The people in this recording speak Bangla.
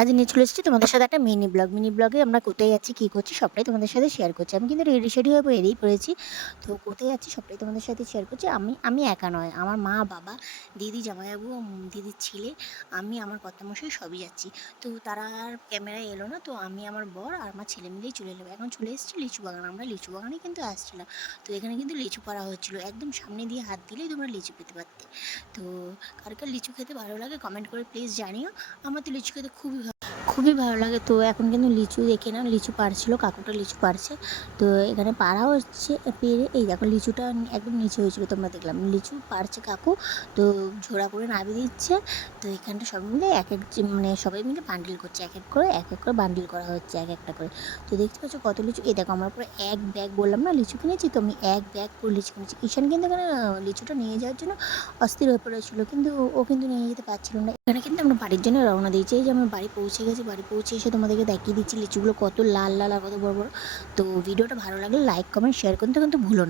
আজ নিয়ে চলে এসেছি তোমাদের সাথে একটা মিনি ব্লগে আমরা কোথায় যাচ্ছি কী করছি সবটাই তোমাদের সাথে শেয়ার করছি। আমি কিন্তু রেডি হয়ে বেরিয়ে পড়েছি। তো কোথায় যাচ্ছি সবটাই তোমাদের সাথে শেয়ার করছি। আমি একা নয়, আমার মা বাবা, দিদি, জামাইবাবু, দিদির ছেলে, আমি, আমার কর্তামশাই সবই যাচ্ছি। তো তারা আর ক্যামেরায় এলো না, তো আমি, আমার বর আর আমার ছেলে মিলেই চলে এলাম। এখন চলে এসেছি লিচু বাগান, আমরা লিচু বাগানেই কিন্তু আসছিলাম। তো এখানে কিন্তু লিচু পাড়া হচ্ছিলো, একদম সামনে দিয়ে হাত দিলেই তোমরা লিচু পেতে পারতে। তো কার কার লিচু খেতে ভালো লাগে কমেন্ট করে প্লিজ জানিও। আমার তো লিচু খেতে খুবই ভালো লাগে। তো এখন কিন্তু লিচু দেখে না, লিচু পাড়ছিল, কাকুটা লিচু পাড়ছে। তো এখানে পাড়া হচ্ছে, পেরে এই দেখো লিচুটা একদম নিচে হয়েছিল, তোমরা দেখলাম লিচু পাড়ছে কাকু। তো ঝোড়া করে নামিয়ে দিচ্ছে। তো এখানটা সবাই মিলে মানে সবাই মিলে বান্ডিল করছে, এক এক করে বান্ডিল করা হচ্ছে এক একটা করে। তো দেখতে পাচ্ছ কত লিচু, এই দেখো আমার পুরো এক ব্যাগ, বললাম না লিচু কিনেছি, তো আমি এক ব্যাগ পুরো লিচু কিনেছি। ঈশান কিন্তু এখানে লিচুটা নিয়ে যাওয়ার জন্য অস্থির হয়ে পড়েছিল, কিন্তু ও কিন্তু নিয়ে যেতে পারছিল না। এখানে কিন্তু আমরা বাড়ির জন্য রওনা দিয়েছি। এই যে আমরা বাড়ি পৌঁছে গেছি, বাড়ি পৌঁছে এসে তোমাদেরকে দেখিয়ে দিচ্ছি লিচুগুলো কত লাল লাল আর কত বড় বড়। তো ভিডিওটা ভালো লাগলে লাইক কমেন্ট শেয়ার করতে কিন্তু ভুলো না।